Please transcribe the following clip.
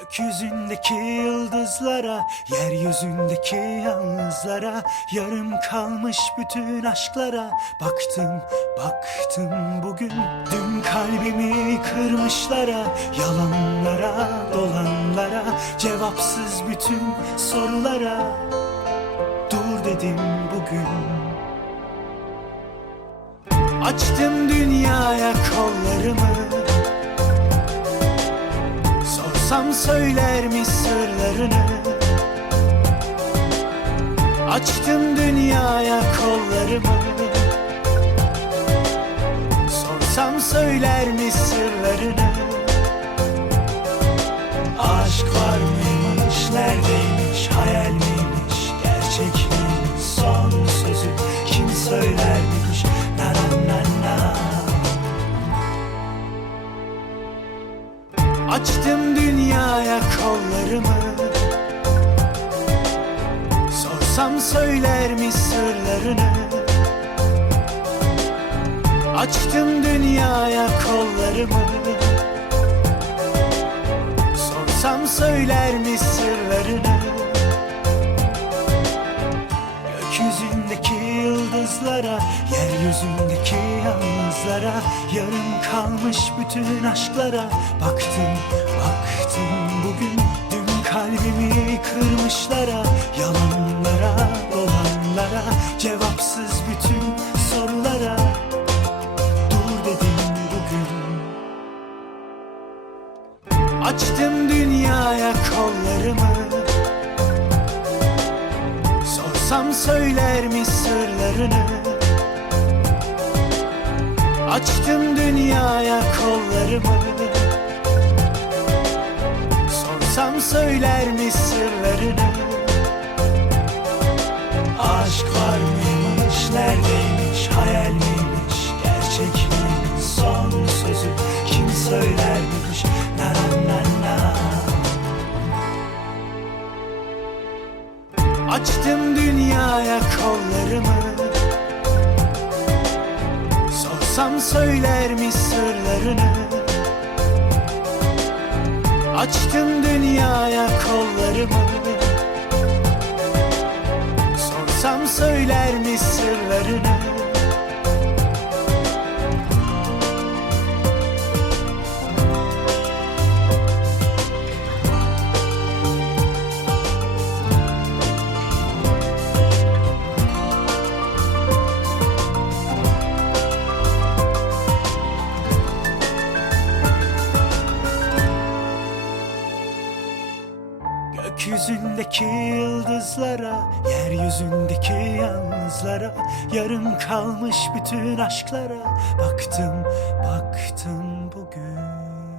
Gökyüzündeki yıldızlara, yeryüzündeki yalnızlara, yarım kalmış bütün aşklara baktım, baktım bugün. Dün kalbimi kırmışlara, yalanlara, dolanlara, cevapsız bütün sorulara dur dedim bugün. Açtım dünyaya Sorsam söyler mi sırlarını? Açtım dünyaya kollarımı. Sorsam söyler mi sırlarını Açtım dünyaya kollarımı. Sorsam söyler mi sırlarını? Açtım dünyaya kollarımı. Sorsam söyler mi sırlarını? Gökyüzündeki yıldızlara Yeryüzündeki yalnızlara Yarım kalmış bütün aşklara. Baktım, baktım bugün Dün kalbimi kırmışlara. Yalanlara, dolanlara Cevapsız bütün sorulara. Dur dedim bugün. Açtım dünyaya kollarımı. Sorsam söyler mi sırlarını Açtım dünyaya kollarımı. Sorsam söyler mi sırlarını? Aşk var mıymış, neredeymiş, hayal miymiş, gerçek miymiş? Son sözü kim söylermiş, na na na na. Açtım dünyaya kollarımı Sorsam söyler mi sırlarını. Açtım dünyaya kollarımı. Sorsam söyler mi sırlarını Gökyüzündeki yıldızlara, yeryüzündeki yalnızlara, yarım kalmış bütün aşklara baktım, baktım bugün.